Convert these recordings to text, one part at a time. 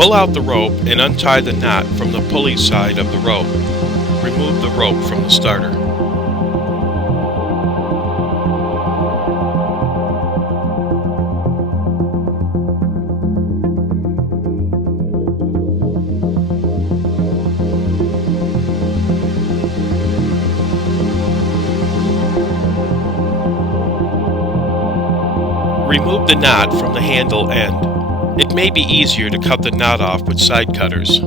Pull out the rope and untie the knot from the pulley side of the rope. Remove the rope from the starter. Remove the knot from the handle end. It may be easier to cut the knot off with side cutters.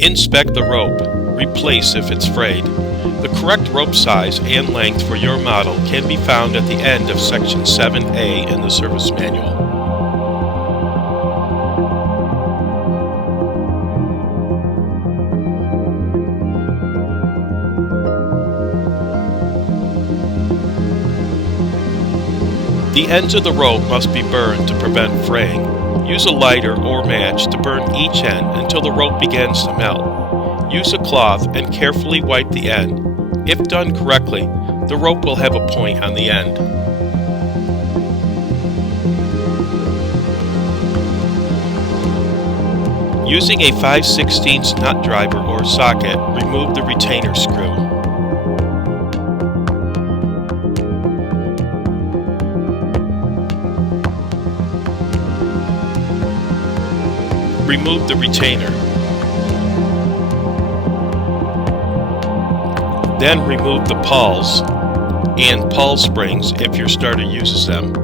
Inspect the rope. Replace if it's frayed. The correct rope size and length for your model can be found at the end of Section 7A in the service manual. The ends of the rope must be burned to prevent fraying. Use a lighter or match to burn each end until the rope begins to melt. Use a cloth and carefully wipe the end. If done correctly, the rope will have a point on the end. Using a 5/16 nut driver or socket, remove the retainer screw. Remove the retainer. Then remove the pawls and pawl springs if your starter uses them.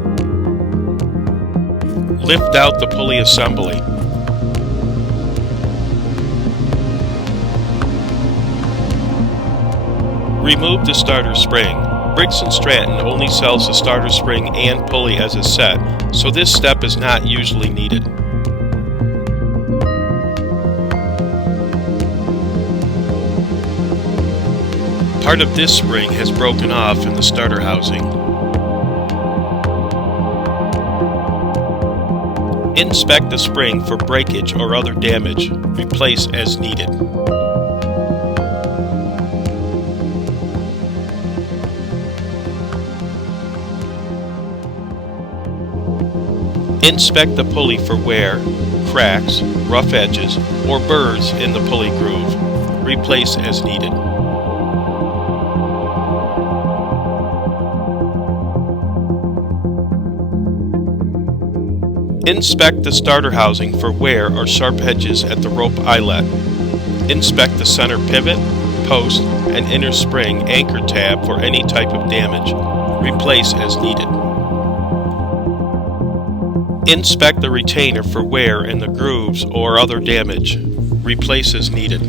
Lift out the pulley assembly. Remove the starter spring. Briggs Stratton only sells the starter spring and pulley as a set, so this step is not usually needed. Part of this spring has broken off in the starter housing. Inspect the spring for breakage or other damage. Replace as needed. Inspect the pulley for wear, cracks, rough edges, or burrs in the pulley groove. Replace as needed. Inspect the starter housing for wear or sharp edges at the rope eyelet. Inspect the center pivot, post, and inner spring anchor tab for any type of damage. Replace as needed. Inspect the retainer for wear in the grooves or other damage. Replace as needed.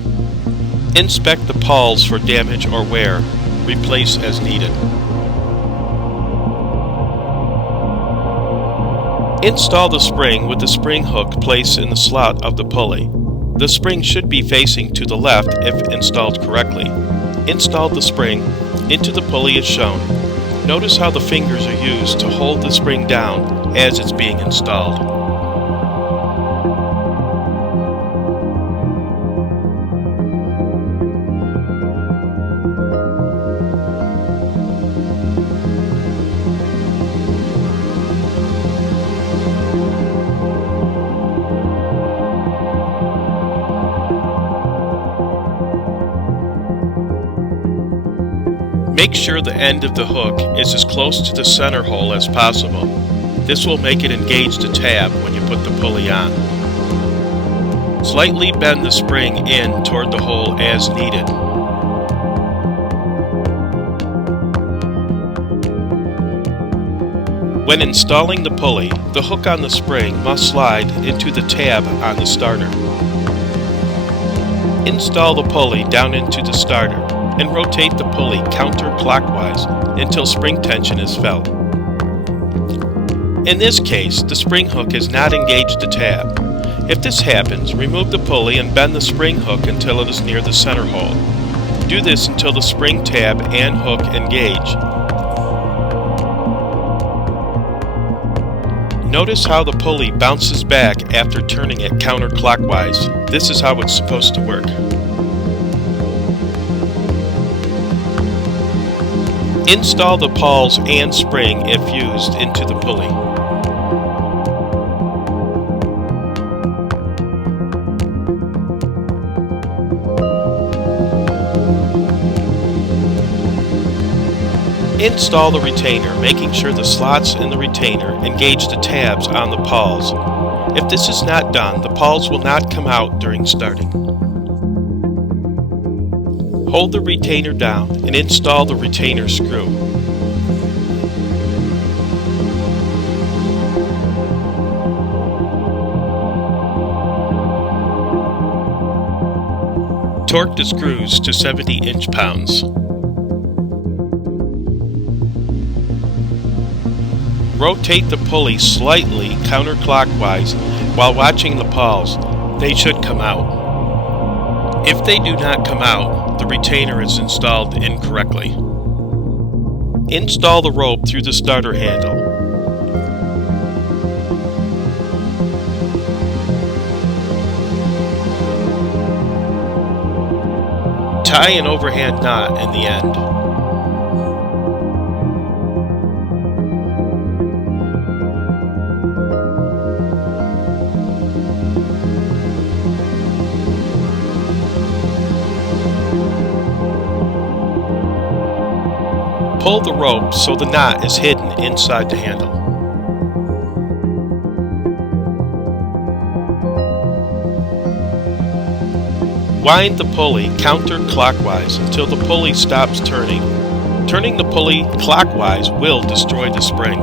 Inspect the pawls for damage or wear. Replace as needed. Install the spring with the spring hook placed in the slot of the pulley. The spring should be facing to the left if installed correctly. Install the spring into the pulley as shown. Notice how the fingers are used to hold the spring down as it's being installed. Make sure the end of the hook is as close to the center hole as possible. This will make it engage the tab when you put the pulley on. Slightly bend the spring in toward the hole as needed. When installing the pulley, the hook on the spring must slide into the tab on the starter. Install the pulley down into the starter and rotate the pulley counterclockwise until spring tension is felt. In this case, the spring hook has not engaged the tab. If this happens, remove the pulley and bend the spring hook until it is near the center hole. Do this until the spring tab and hook engage. Notice how the pulley bounces back after turning it counterclockwise. This is how it's supposed to work. Install the pawls and spring, if used, into the pulley. Install the retainer, making sure the slots in the retainer engage the tabs on the pawls. If this is not done, the pawls will not come out during starting. Hold the retainer down and install the retainer screw. Torque the screws to 70 inch-pounds. Rotate the pulley slightly counterclockwise while watching the pawls. They should come out. If they do not come out, the retainer is installed incorrectly. Install the rope through the starter handle. Tie an overhand knot in the end. Pull the rope so the knot is hidden inside the handle. Wind the pulley counterclockwise until the pulley stops turning. Turning the pulley clockwise will destroy the spring.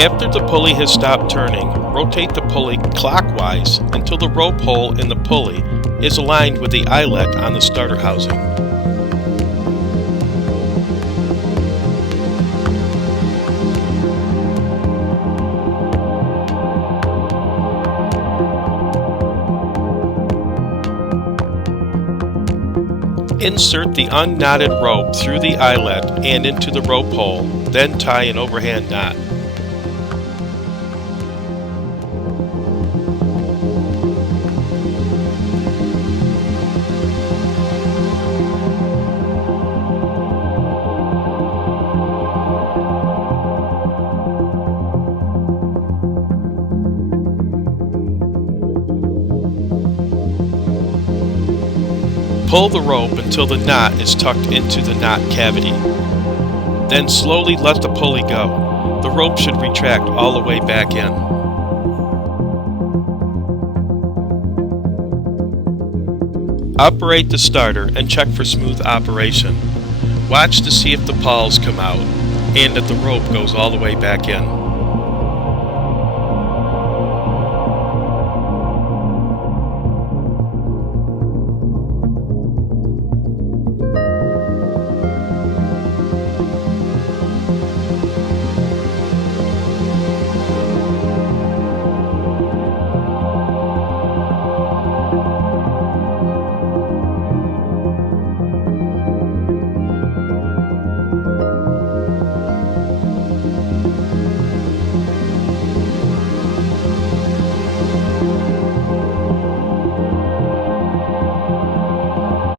After the pulley has stopped turning, rotate the pulley clockwise until the rope hole in the pulley is aligned with the eyelet on the starter housing. Insert the unknotted rope through the eyelet and into the rope hole, then tie an overhand knot. Pull the rope until the knot is tucked into the knot cavity. Then slowly let the pulley go. The rope should retract all the way back in. Operate the starter and check for smooth operation. Watch to see if the pawls come out and that the rope goes all the way back in.